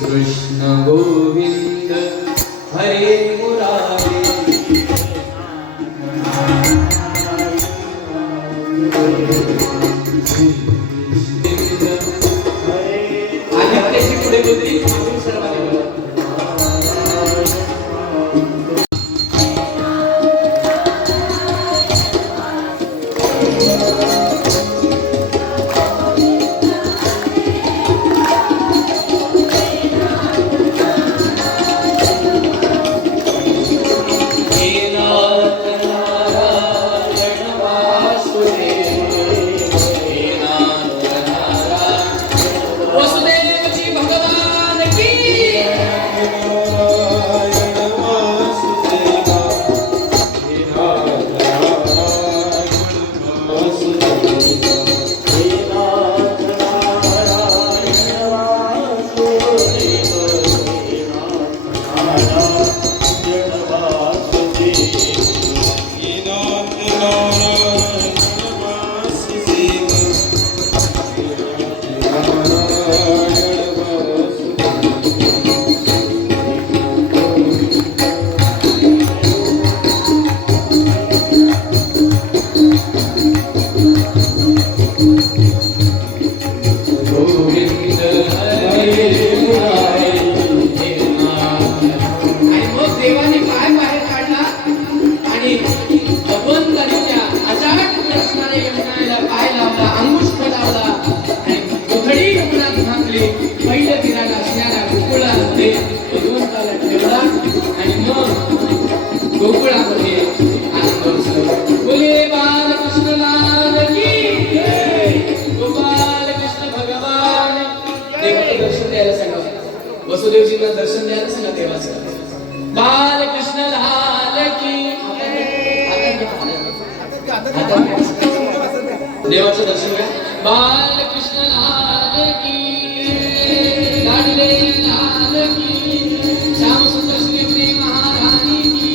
कृष्ण गोविंद हरे मुरारी आदित्यची पुढे बोलली सर्वांनी बोला वसुदेवजींना दर्शन द्यायला सांगा देवाचं बालकृष्ण लाल की देवाचं दर्शन घ्या बालकृष्ण लाल की लाडले लाल की श्याम सुंदर श्री महारानी की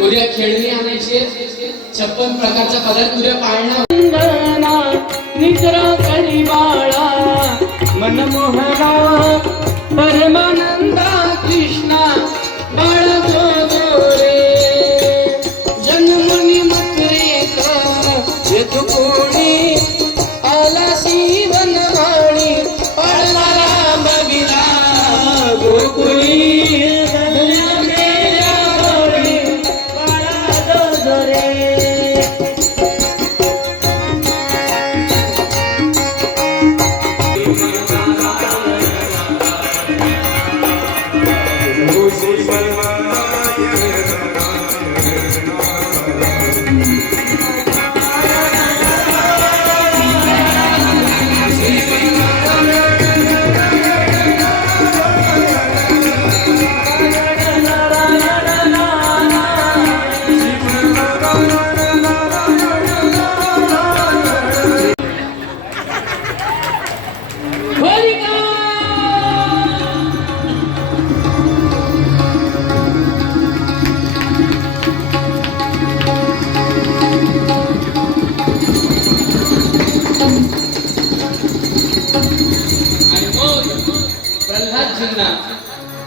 उद्या खेळणी आणायची 56 प्रकारचा पदार्थ उद्या पाळणार निद्रा करी बाळा मनमोहरा परमानंदा कृष्णा बाळा गोरे जन्मनी मकरे येत कोणी आला सीवन वाणी पळवाला बगिरा गोकुळी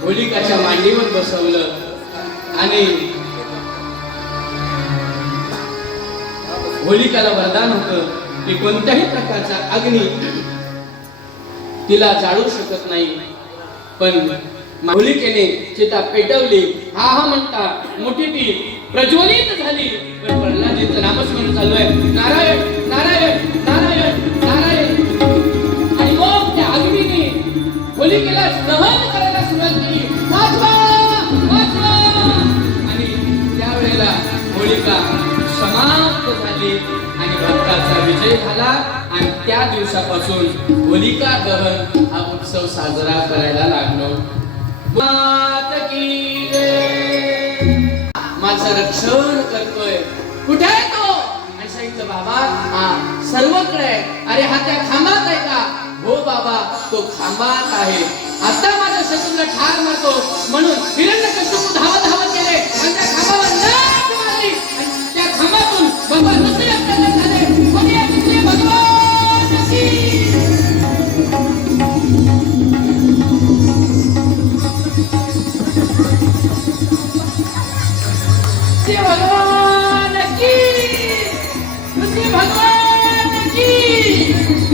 होलिकाच्या मांडीवर बसवलं आणि होलिकाला वरदान होतं की कोणत्याही प्रकारचा अग्नी तिला जाळू शकत नाही पण होलिकेने चिता पेटवली हा हा म्हणता मोठी ती प्रज्वलित झाली पण प्रल्हादजींचं नामस्मरण चालू आहे नारायण नारायण नारायण नारायण आणि मग त्या अग्नीने होलिकेला दहन करायला सुरुवात केली वाचवा वाचवा आणि त्यावेळेला होलिका समाप्त झाली आणि भक्ताचा विजय झाला आणि त्या दिवसापासून होलिका दहन हा उत्सव साजरा करायला लागलो मात की माझं रक्षण करतोय कुठे आहे तो आणि सांगितलं बाबा सर्वकडे आहे अरे हा त्या खांबात आहे का हो बाबा तो खांबात आहे आता माझ्या शत्रूला ठार मारतो म्हणून हिरण्यकश्यपू धावत धावत गेले आणि त्या खांबावर लाथ मारली आणि त्या नृसिंह भगवान की, नृसिंह भगवान की,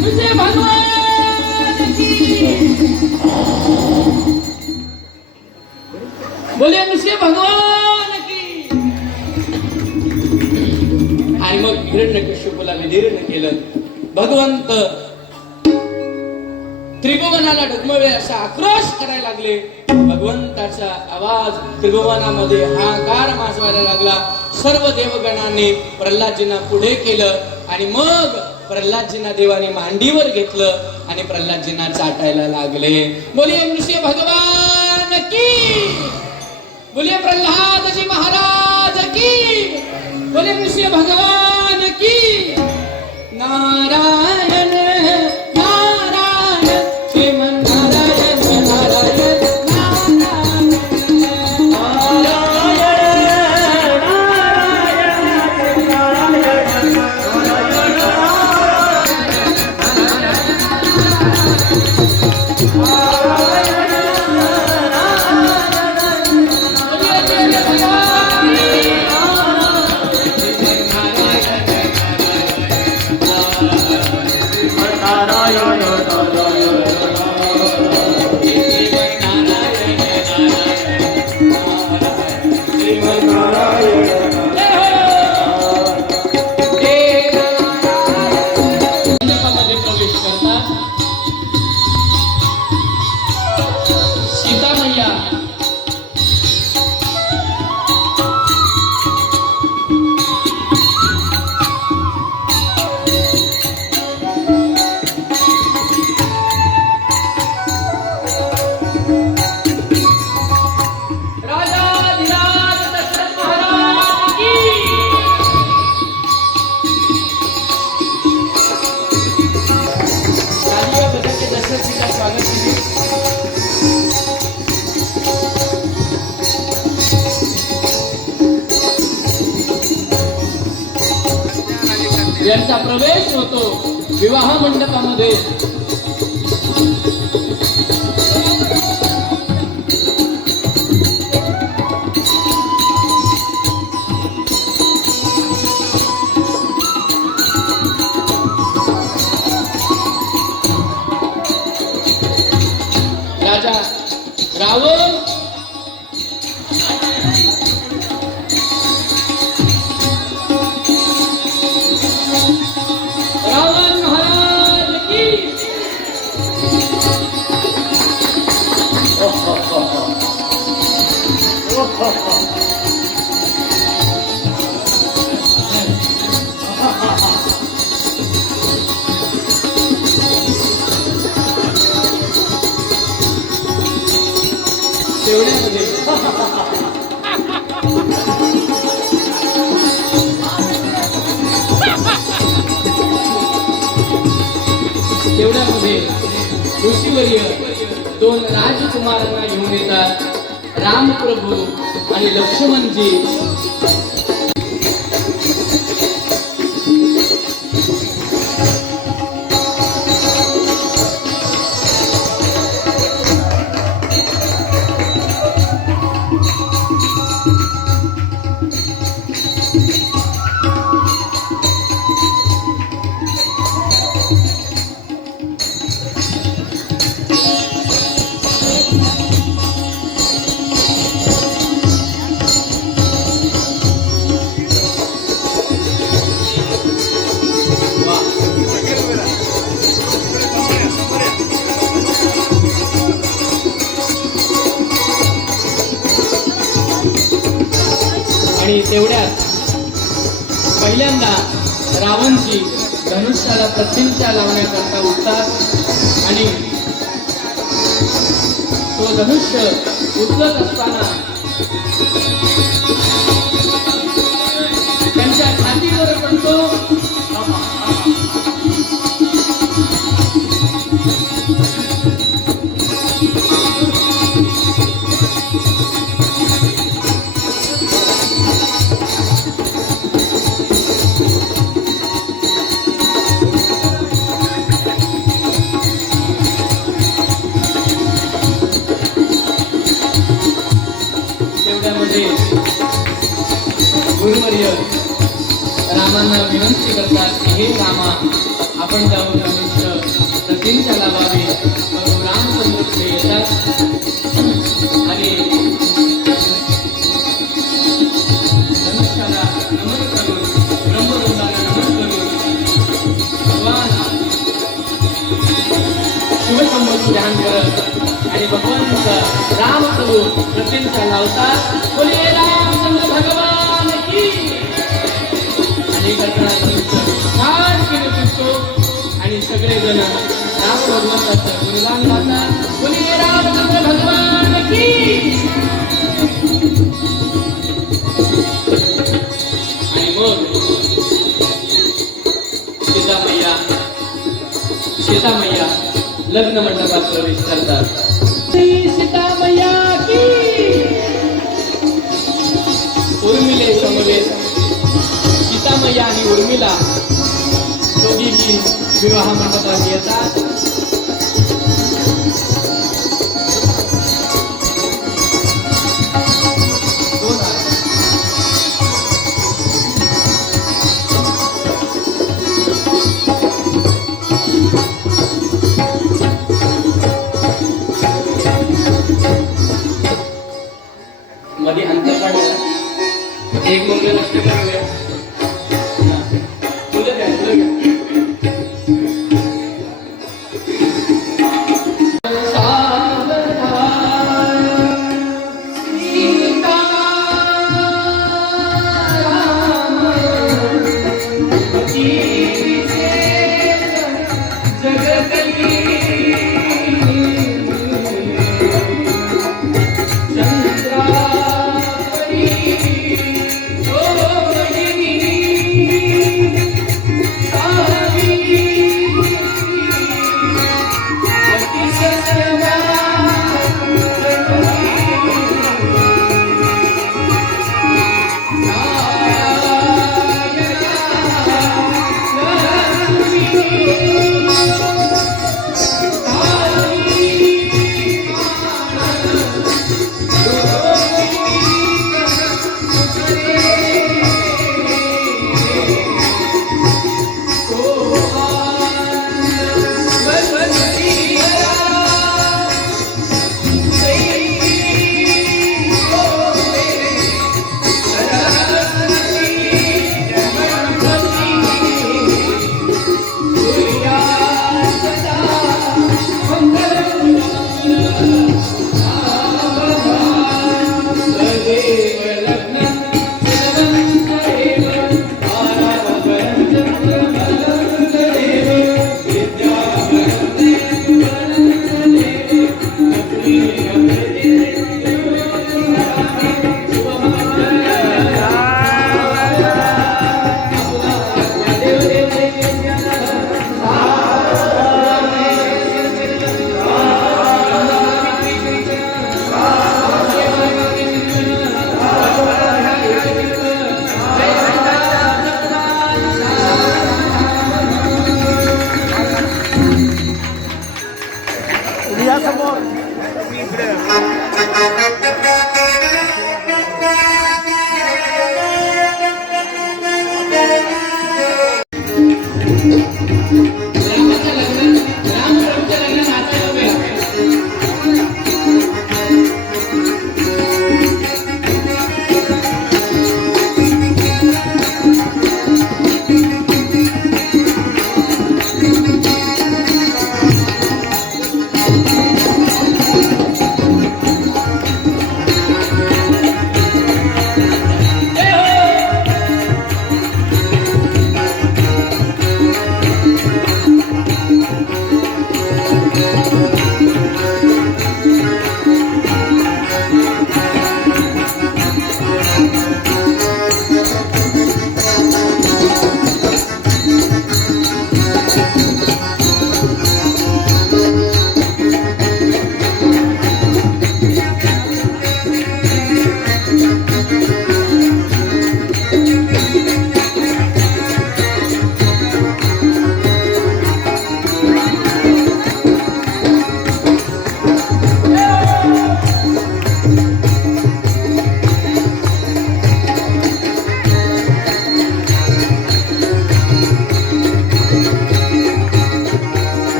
नृसिंह भगवान की। बोलिए नृसिंह भगवान की। आणि मग हिरण्यकश्यपूला विदीर्ण केलं. भगवंत त्रिभुवनाला डगमळे असा आक्रोश करायला लागले. भगवंताचा आवाज त्रिभुवनामध्ये हाहाकार माजवायला लागला. सर्व देवगणांनी प्रल्हादजींना पुढे केलं आणि मग प्रल्हादजींना देवाने मांडीवर घेतलं आणि प्रल्हादजींना चाटायला लागले. बोलिए नृसिंह भगवान की, बोलिए प्रल्हादजी महाराज की, बोलिए नृसिंह भगवान की. नारायण यांचा प्रवेश होतो विवाह मंडपामध्ये. राजा रावण तेवढ्यामध्ये ऋषीवर्य दोन राजकुमारांना घेऊन येतात. रामप्रभू आणि लक्ष्मणजी. आणि तेवढ्यात पहिल्यांदा रावणजी धनुष्याला प्रत्यंचा लावण्याकरता उठतात आणि तो धनुष्य उचलत असताना त्यांच्या छातीवर पडतो. तेवढ्यामध्ये गुरुवर्य रामांना विनंती करतात की हे रामा, आपण जाऊन धनुष्य प्रतींच्या लावावे. प्रभू रामचंद्र पुढे येतात आणि धनुष्याला नमन करून, ब्रह्मरूपाला नमन करून भगवान शिवसंबंध ध्यान करत आणि भगवंत रामप्रभू प्रतींच्या लावतात. बोलिये रामचंद्र भगवान की. आणि कल्पना छान केले दिसतो आणि सगळेजण राम भगवंताचं गुणगान गातात. बोलिये रामचंद्र भगवान की. आणि मग सीतामय्या लग्न मंडपात प्रवेश करतात. सीतामय्या की. उर्मिले समवेत सीतामय्या आणि उर्मिला दोघीही विवाह मंडपात येतात. मध्ये अंतर काढलं, एक मुलगा नष्ट करूया. मुलं काय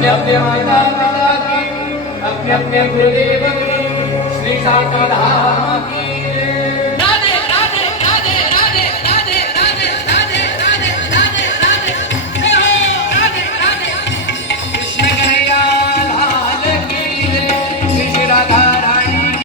अपने अपने माता पिता की, अपने अपने गुरुदेव की, श्री साई धाम की